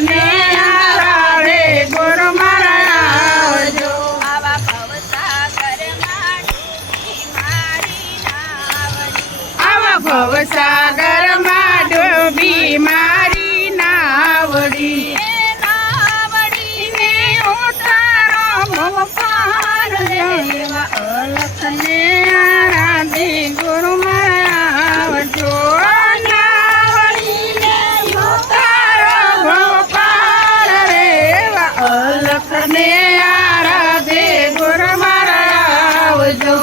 ને આરાધે ગુરુ મારા આવજો આવા ભવસાગરમાં ડૂબી મારી નાવડી આવા ભવસાગરમાં ડૂબી મારી નાવડી નાવડીને ઉતારો ભવ પાર એવા અલખને આરાધે ગુરુ મારા આવજો નાવડીને ઉતારો ભવ પાર એવા અલખને આરાધે ગુરુ મારા આવજો